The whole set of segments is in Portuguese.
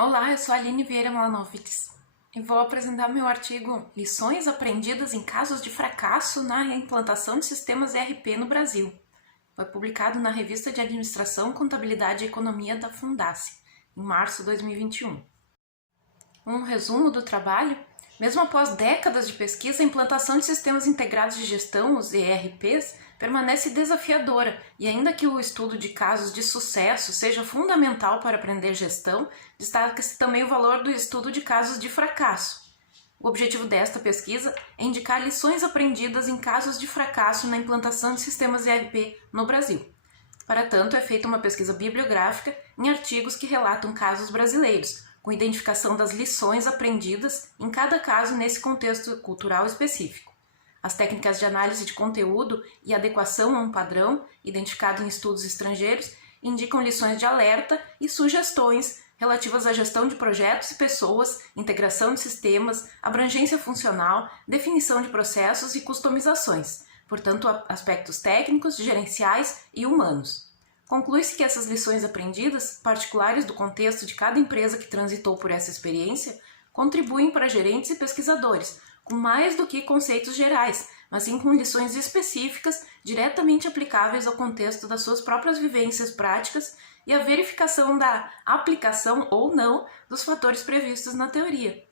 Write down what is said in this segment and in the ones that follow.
Olá, eu sou a Aline Vieira Mlanovitz e vou apresentar meu artigo Lições aprendidas em casos de fracasso na implantação de sistemas ERP no Brasil. Foi publicado na Revista de Administração, Contabilidade e Economia da Fundace, em março de 2021. Um resumo do trabalho: mesmo após décadas de pesquisa, a implantação de sistemas integrados de gestão, os ERPs, permanece desafiadora, e ainda que o estudo de casos de sucesso seja fundamental para aprender gestão, destaca-se também o valor do estudo de casos de fracasso. O objetivo desta pesquisa é indicar lições aprendidas em casos de fracasso na implantação de sistemas ERP no Brasil. Para tanto, é feita uma pesquisa bibliográfica em artigos que relatam casos brasileiros, com identificação das lições aprendidas em cada caso nesse contexto cultural específico. As técnicas de análise de conteúdo e adequação a um padrão, identificado em estudos estrangeiros, indicam lições de alerta e sugestões relativas à gestão de projetos e pessoas, integração de sistemas, abrangência funcional, definição de processos e customizações, portanto, aspectos técnicos, gerenciais e humanos. Conclui-se que essas lições aprendidas, particulares do contexto de cada empresa que transitou por essa experiência, contribuem para gerentes e pesquisadores, com mais do que conceitos gerais, mas sim com lições específicas diretamente aplicáveis ao contexto das suas próprias vivências práticas e a verificação da aplicação ou não dos fatores previstos na teoria.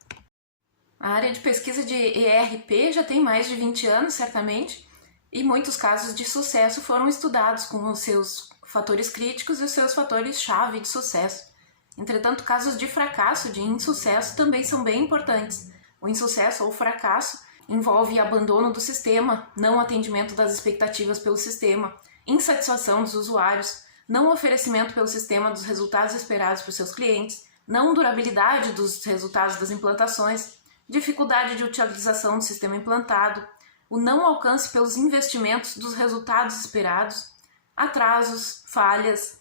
A área de pesquisa de ERP já tem mais de 20 anos, certamente, e muitos casos de sucesso foram estudados com os seus fatores críticos e os seus fatores-chave de sucesso. Entretanto, casos de fracasso, de insucesso, também são bem importantes. O insucesso ou fracasso envolve abandono do sistema, não atendimento das expectativas pelo sistema, insatisfação dos usuários, não oferecimento pelo sistema dos resultados esperados por seus clientes, não durabilidade dos resultados das implantações, dificuldade de utilização do sistema implantado, o não alcance pelos investimentos dos resultados esperados, atrasos, falhas,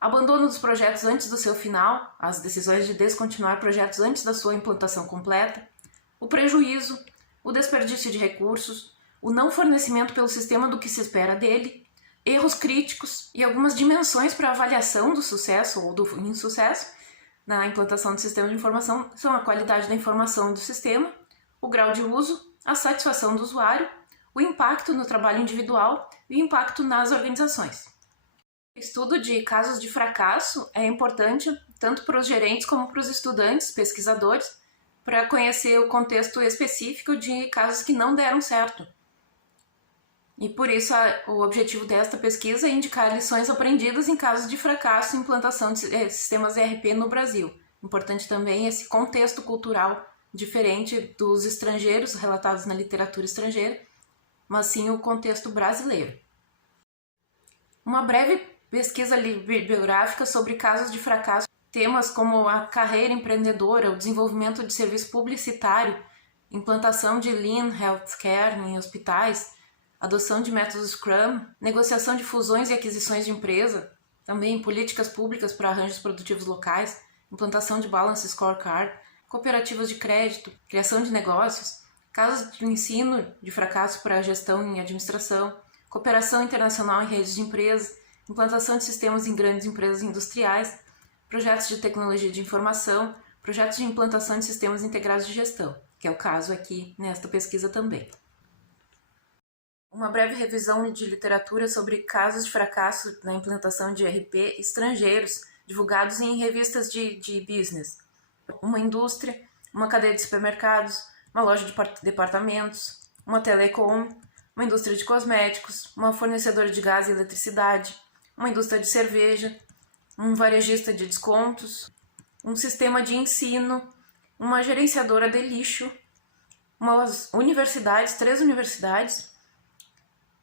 abandono dos projetos antes do seu final, as decisões de descontinuar projetos antes da sua implantação completa, o prejuízo, o desperdício de recursos, o não fornecimento pelo sistema do que se espera dele, erros críticos e algumas dimensões para avaliação do sucesso ou do insucesso na implantação do sistema de informação são a qualidade da informação do sistema, o grau de uso, a satisfação do usuário, o impacto no trabalho individual e o impacto nas organizações. O estudo de casos de fracasso é importante tanto para os gerentes como para os estudantes, pesquisadores, para conhecer o contexto específico de casos que não deram certo. E por isso o objetivo desta pesquisa é indicar lições aprendidas em casos de fracasso em implantação de sistemas ERP no Brasil. Importante também esse contexto cultural diferente dos estrangeiros relatados na literatura estrangeira, mas sim o contexto brasileiro. Uma breve pesquisa bibliográfica sobre casos de fracasso, temas como a carreira empreendedora, o desenvolvimento de serviço publicitário, implantação de Lean Healthcare em hospitais, adoção de métodos Scrum, negociação de fusões e aquisições de empresa, também políticas públicas para arranjos produtivos locais, implantação de Balance Scorecard, cooperativas de crédito, criação de negócios, casos de ensino de fracasso para gestão em administração, cooperação internacional em redes de empresas, implantação de sistemas em grandes empresas industriais, projetos de tecnologia de informação, projetos de implantação de sistemas integrados de gestão, que é o caso aqui nesta pesquisa também. Uma breve revisão de literatura sobre casos de fracasso na implantação de ERP estrangeiros, divulgados em revistas de business. Uma indústria, uma cadeia de supermercados, uma loja de departamentos, uma telecom, uma indústria de cosméticos, uma fornecedora de gás e eletricidade, uma indústria de cerveja, um varejista de descontos, um sistema de ensino, uma gerenciadora de lixo, umas universidades, 3 universidades,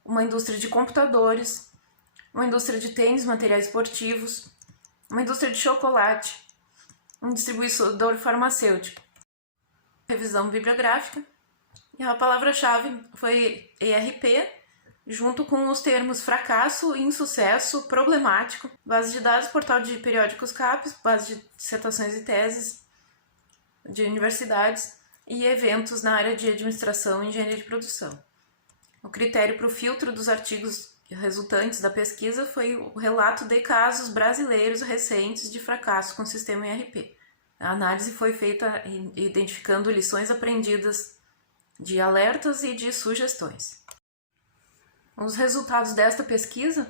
uma indústria de computadores, uma indústria de tênis, materiais esportivos, uma indústria de chocolate, um distribuidor farmacêutico. Revisão bibliográfica. E a palavra-chave foi ERP, junto com os termos fracasso, insucesso, problemático, base de dados, portal de periódicos CAPES, base de dissertações e teses de universidades e eventos na área de administração e engenharia de produção. O critério para o filtro dos artigos resultantes da pesquisa foi o relato de casos brasileiros recentes de fracasso com o sistema ERP. A análise foi feita identificando lições aprendidas de alertas e de sugestões. Os resultados desta pesquisa,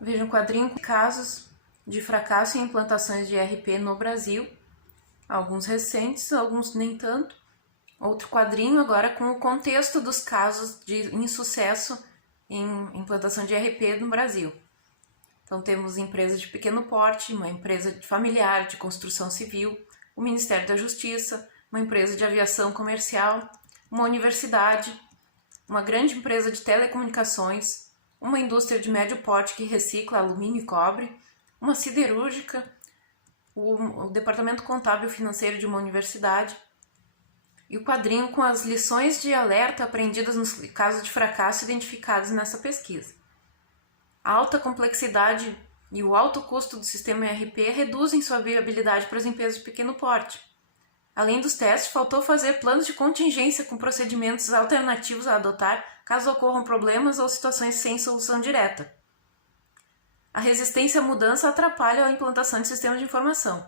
vejam o quadrinho com casos de fracasso em implantações de ERP no Brasil, alguns recentes, alguns nem tanto. Outro quadrinho agora com o contexto dos casos de insucesso em implantação de ERP no Brasil. Então temos empresa de pequeno porte, uma empresa familiar de construção civil, o Ministério da Justiça, uma empresa de aviação comercial, uma universidade, uma grande empresa de telecomunicações, uma indústria de médio porte que recicla alumínio e cobre, uma siderúrgica, o departamento contábil financeiro de uma universidade, e o quadrinho com as lições de alerta aprendidas nos casos de fracasso identificados nessa pesquisa. A alta complexidade e o alto custo do sistema ERP reduzem sua viabilidade para as empresas de pequeno porte. Além dos testes, faltou fazer planos de contingência com procedimentos alternativos a adotar caso ocorram problemas ou situações sem solução direta. A resistência à mudança atrapalha a implantação de sistemas de informação.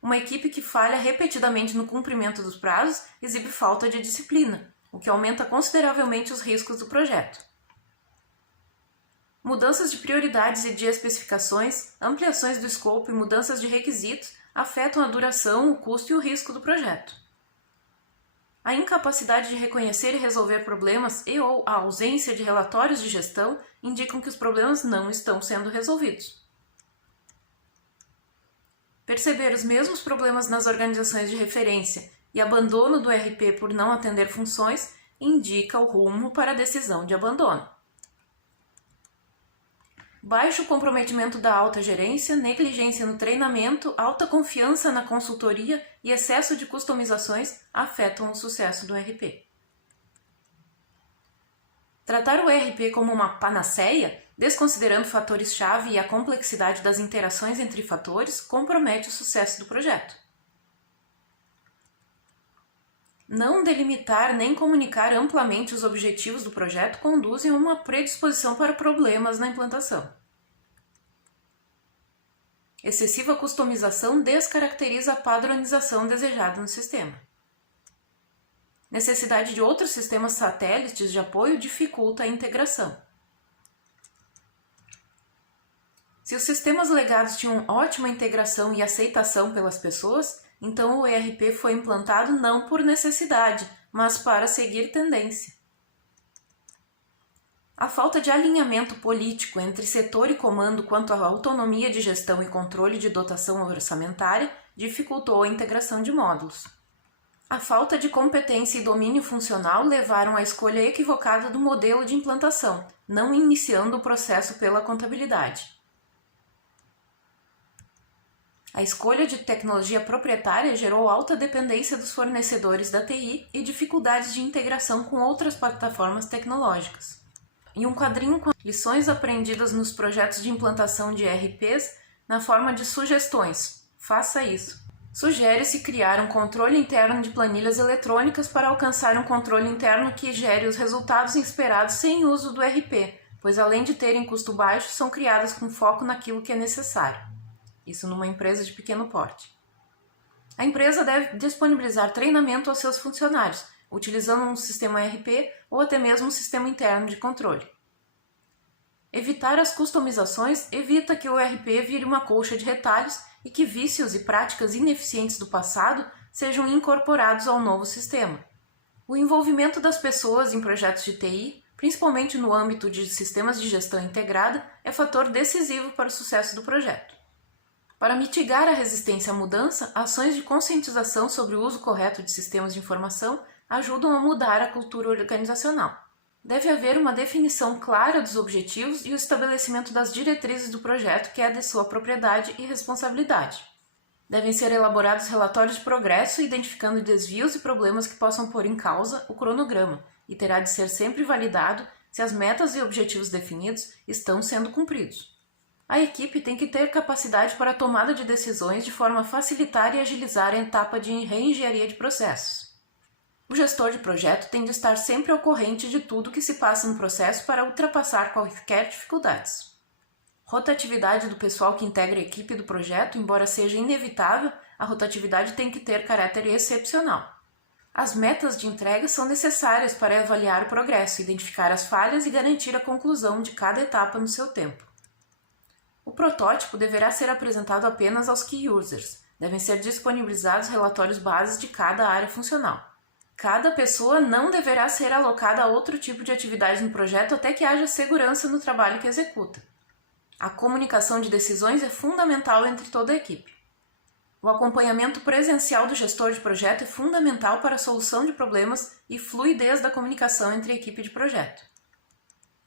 Uma equipe que falha repetidamente no cumprimento dos prazos exibe falta de disciplina, o que aumenta consideravelmente os riscos do projeto. Mudanças de prioridades e de especificações, ampliações do escopo e mudanças de requisitos afetam a duração, o custo e o risco do projeto. A incapacidade de reconhecer e resolver problemas ou a ausência de relatórios de gestão indicam que os problemas não estão sendo resolvidos. Perceber os mesmos problemas nas organizações de referência e abandono do ERP por não atender funções indica o rumo para a decisão de abandono. Baixo comprometimento da alta gerência, negligência no treinamento, alta confiança na consultoria e excesso de customizações afetam o sucesso do ERP. Tratar o ERP como uma panaceia, desconsiderando fatores-chave e a complexidade das interações entre fatores, compromete o sucesso do projeto. Não delimitar nem comunicar amplamente os objetivos do projeto conduzem a uma predisposição para problemas na implantação. Excessiva customização descaracteriza a padronização desejada no sistema. Necessidade de outros sistemas satélites de apoio dificulta a integração. Se os sistemas legados tinham ótima integração e aceitação pelas pessoas, então o ERP foi implantado não por necessidade, mas para seguir tendência. A falta de alinhamento político entre setor e comando quanto à autonomia de gestão e controle de dotação orçamentária dificultou a integração de módulos. A falta de competência e domínio funcional levaram à escolha equivocada do modelo de implantação, não iniciando o processo pela contabilidade. A escolha de tecnologia proprietária gerou alta dependência dos fornecedores da TI e dificuldades de integração com outras plataformas tecnológicas. E um quadrinho com lições aprendidas nos projetos de implantação de ERPs na forma de sugestões. Faça isso. Sugere-se criar um controle interno de planilhas eletrônicas para alcançar um controle interno que gere os resultados esperados sem uso do ERP, pois além de terem custo baixo, são criadas com foco naquilo que é necessário. Isso numa empresa de pequeno porte. A empresa deve disponibilizar treinamento aos seus funcionários, utilizando um sistema ERP ou até mesmo um sistema interno de controle. Evitar as customizações evita que o ERP vire uma colcha de retalhos e que vícios e práticas ineficientes do passado sejam incorporados ao novo sistema. O envolvimento das pessoas em projetos de TI, principalmente no âmbito de sistemas de gestão integrada, é fator decisivo para o sucesso do projeto. Para mitigar a resistência à mudança, ações de conscientização sobre o uso correto de sistemas de informação ajudam a mudar a cultura organizacional. Deve haver uma definição clara dos objetivos e o estabelecimento das diretrizes do projeto, que é de sua propriedade e responsabilidade. Devem ser elaborados relatórios de progresso, identificando desvios e problemas que possam pôr em causa o cronograma, e terá de ser sempre validado se as metas e objetivos definidos estão sendo cumpridos. A equipe tem que ter capacidade para a tomada de decisões de forma a facilitar e agilizar a etapa de reengenharia de processos. O gestor de projeto tem de estar sempre ao corrente de tudo que se passa no processo para ultrapassar quaisquer dificuldades. Rotatividade do pessoal que integra a equipe do projeto, embora seja inevitável, a rotatividade tem que ter caráter excepcional. As metas de entrega são necessárias para avaliar o progresso, identificar as falhas e garantir a conclusão de cada etapa no seu tempo. O protótipo deverá ser apresentado apenas aos key users. Devem ser disponibilizados relatórios bases de cada área funcional. Cada pessoa não deverá ser alocada a outro tipo de atividade no projeto até que haja segurança no trabalho que executa. A comunicação de decisões é fundamental entre toda a equipe. O acompanhamento presencial do gestor de projeto é fundamental para a solução de problemas e fluidez da comunicação entre a equipe de projeto.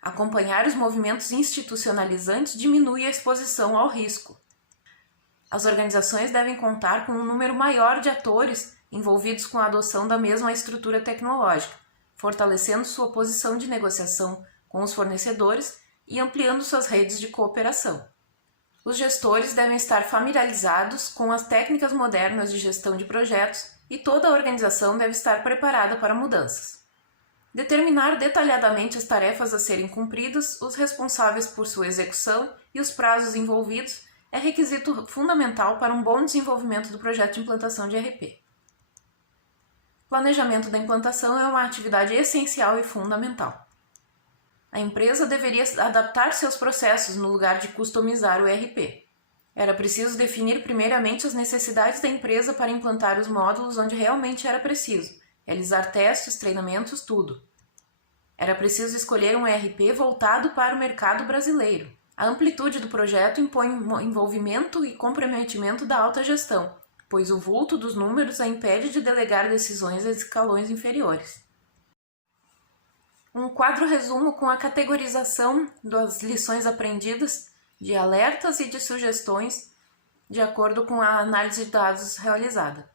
Acompanhar os movimentos institucionalizantes diminui a exposição ao risco. As organizações devem contar com um número maior de atores envolvidos com a adoção da mesma estrutura tecnológica, fortalecendo sua posição de negociação com os fornecedores e ampliando suas redes de cooperação. Os gestores devem estar familiarizados com as técnicas modernas de gestão de projetos e toda a organização deve estar preparada para mudanças. Determinar detalhadamente as tarefas a serem cumpridas, os responsáveis por sua execução e os prazos envolvidos é requisito fundamental para um bom desenvolvimento do projeto de implantação de ERP. Planejamento da implantação é uma atividade essencial e fundamental. A empresa deveria adaptar seus processos no lugar de customizar o ERP. Era preciso definir primeiramente as necessidades da empresa para implantar os módulos onde realmente era preciso, realizar testes, treinamentos, tudo. Era preciso escolher um ERP voltado para o mercado brasileiro. A amplitude do projeto impõe envolvimento e comprometimento da alta gestão, pois o vulto dos números a impede de delegar decisões a escalões inferiores. Um quadro resumo com a categorização das lições aprendidas, de alertas e de sugestões, de acordo com a análise de dados realizada.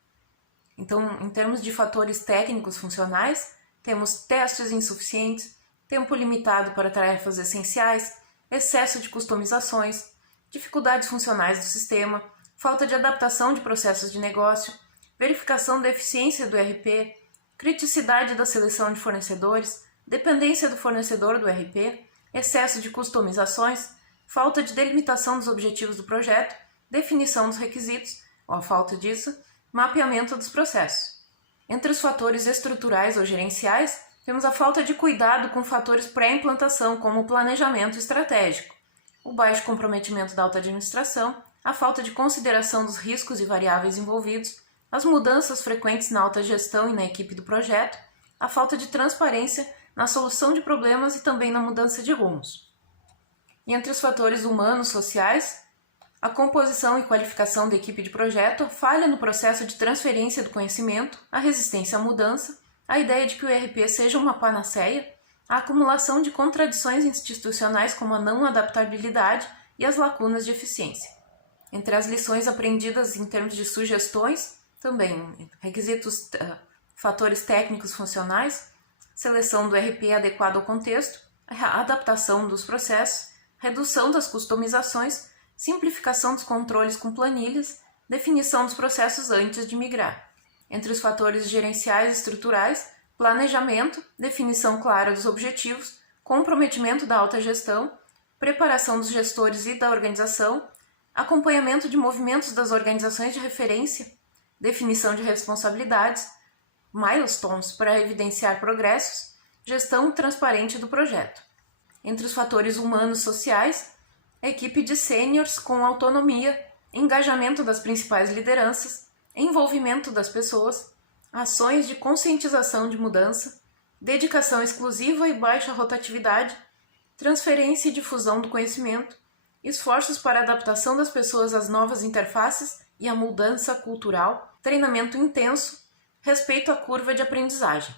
Então, em termos de fatores técnicos funcionais, temos testes insuficientes, tempo limitado para tarefas essenciais, excesso de customizações, dificuldades funcionais do sistema, falta de adaptação de processos de negócio, verificação da eficiência do ERP, criticidade da seleção de fornecedores, dependência do fornecedor do ERP, excesso de customizações, falta de delimitação dos objetivos do projeto, definição dos requisitos, ou a falta disso, mapeamento dos processos. Entre os fatores estruturais ou gerenciais, temos a falta de cuidado com fatores pré-implantação, como o planejamento estratégico, o baixo comprometimento da alta administração, a falta de consideração dos riscos e variáveis envolvidos, as mudanças frequentes na alta gestão e na equipe do projeto, a falta de transparência na solução de problemas e também na mudança de rumos. E entre os fatores humanos sociais, a composição e qualificação da equipe de projeto, a falha no processo de transferência do conhecimento, a resistência à mudança, a ideia de que o ERP seja uma panaceia, a acumulação de contradições institucionais como a não adaptabilidade e as lacunas de eficiência. Entre as lições aprendidas em termos de sugestões, também requisitos, fatores técnicos funcionais, seleção do ERP adequado ao contexto, a adaptação dos processos, redução das customizações, simplificação dos controles com planilhas, definição dos processos antes de migrar. Entre os fatores gerenciais e estruturais, planejamento, definição clara dos objetivos, comprometimento da alta gestão, preparação dos gestores e da organização, acompanhamento de movimentos das organizações de referência, definição de responsabilidades, milestones para evidenciar progressos, gestão transparente do projeto. Entre os fatores humanos sociais, a equipe de sêniors com autonomia, engajamento das principais lideranças, envolvimento das pessoas, ações de conscientização de mudança, dedicação exclusiva e baixa rotatividade, transferência e difusão do conhecimento, esforços para a adaptação das pessoas às novas interfaces e à mudança cultural, treinamento intenso, respeito à curva de aprendizagem.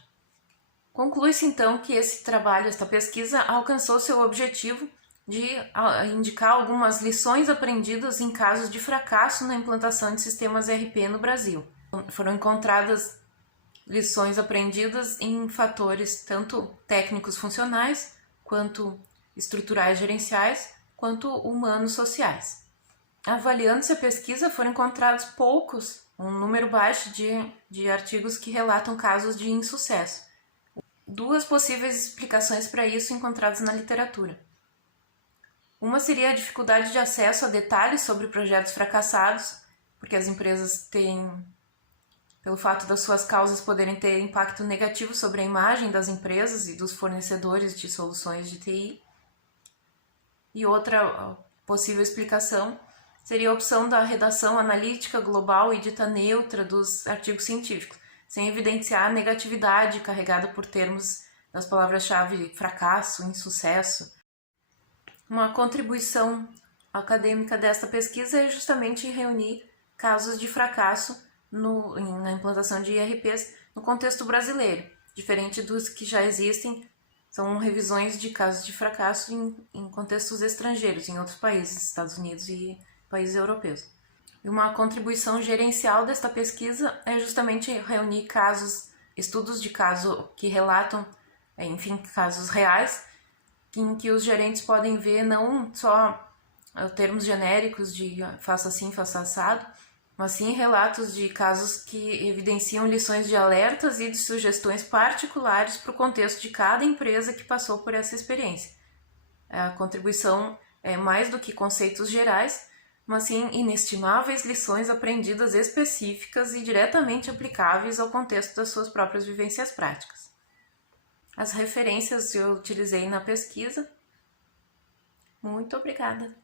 Conclui-se então que esse trabalho, esta pesquisa, alcançou seu objetivo de indicar algumas lições aprendidas em casos de fracasso na implantação de sistemas ERP no Brasil. Foram encontradas lições aprendidas em fatores tanto técnicos funcionais, quanto estruturais gerenciais, quanto humanos sociais. Avaliando-se a pesquisa, foram encontrados um número baixo de artigos que relatam casos de insucesso. Duas possíveis explicações para isso encontradas na literatura. Uma seria a dificuldade de acesso a detalhes sobre projetos fracassados, porque as empresas têm, pelo fato das suas causas poderem ter impacto negativo sobre a imagem das empresas e dos fornecedores de soluções de TI. E outra possível explicação seria a opção da redação analítica global e dita neutra dos artigos científicos, sem evidenciar a negatividade carregada por termos das palavras-chave fracasso, insucesso. Uma contribuição acadêmica desta pesquisa é justamente reunir casos de fracasso na implantação de IRPs no contexto brasileiro, diferente dos que já existem. São revisões de casos de fracasso em contextos estrangeiros, em outros países, Estados Unidos e países europeus. E uma contribuição gerencial desta pesquisa é justamente reunir estudos de caso que relatam, casos reais, em que os gerentes podem ver não só termos genéricos de faça assim, faça assado, mas sim relatos de casos que evidenciam lições de alertas e de sugestões particulares para o contexto de cada empresa que passou por essa experiência. A contribuição é mais do que conceitos gerais, mas sim inestimáveis lições aprendidas específicas e diretamente aplicáveis ao contexto das suas próprias vivências práticas. As referências eu utilizei na pesquisa. Muito obrigada!